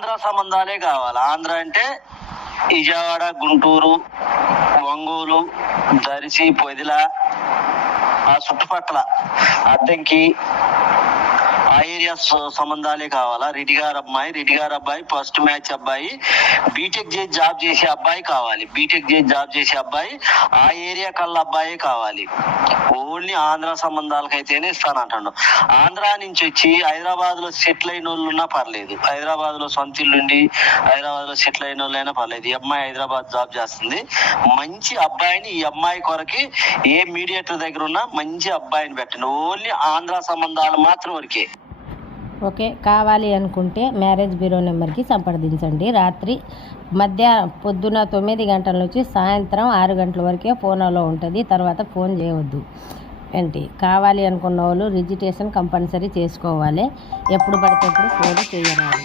ఆంధ్ర సంబంధాలే కావాలి. ఆంధ్ర అంటే విజయవాడ, గుంటూరు, ఒంగోలు, దర్శి, పొదిల, ఆ చుట్టుపక్కల అద్దంకి, ఆ ఏరియా సంబంధాలే కావాలా. రెడ్డి గారు అబ్బాయి ఫస్ట్ మ్యాచ్ అబ్బాయి, బీటెక్ చేసి జాబ్ చేసే అబ్బాయి కావాలి. బీటెక్ చేసి జాబ్ చేసే అబ్బాయి, ఆ ఏరియా కల్లా అబ్బాయి కావాలి. ఓన్లీ ఆంధ్ర సంబంధాలకైతేనే ఇస్తానంటాడు. ఆంధ్ర నుంచి వచ్చి హైదరాబాద్ లో సెటిల్ అయిన వాళ్ళు ఉన్నా పర్లేదు, హైదరాబాద్ లో సొంత ఇల్లుండి హైదరాబాద్ లో సెటిల్ అయిన వాళ్ళు అయినా పర్లేదు. ఈ అమ్మాయి హైదరాబాద్ జాబ్ చేస్తుంది. మంచి అబ్బాయిని ఈ అమ్మాయి కొరకి ఏ మీడియేటర్ దగ్గర ఉన్నా మంచి అబ్బాయిని పెట్టండి. ఓన్లీ ఆంధ్ర సంబంధాలు మాత్రం వరకే. ఓకే, కావాలి అనుకుంటే మ్యారేజ్ బ్యూరో నెంబర్కి సంప్రదించండి. పొద్దున 9 గంటల నుంచి సాయంత్రం 6 గంటల వరకే ఫోన్లో ఉంటుంది. తర్వాత ఫోన్ చేయవద్దు. కావాలి అనుకున్న వాళ్ళు రిజిస్ట్రేషన్ కంపల్సరీ చేసుకోవాలి. ఎప్పుడు పడితే అప్పుడు ఫోన్ చేయరాదు.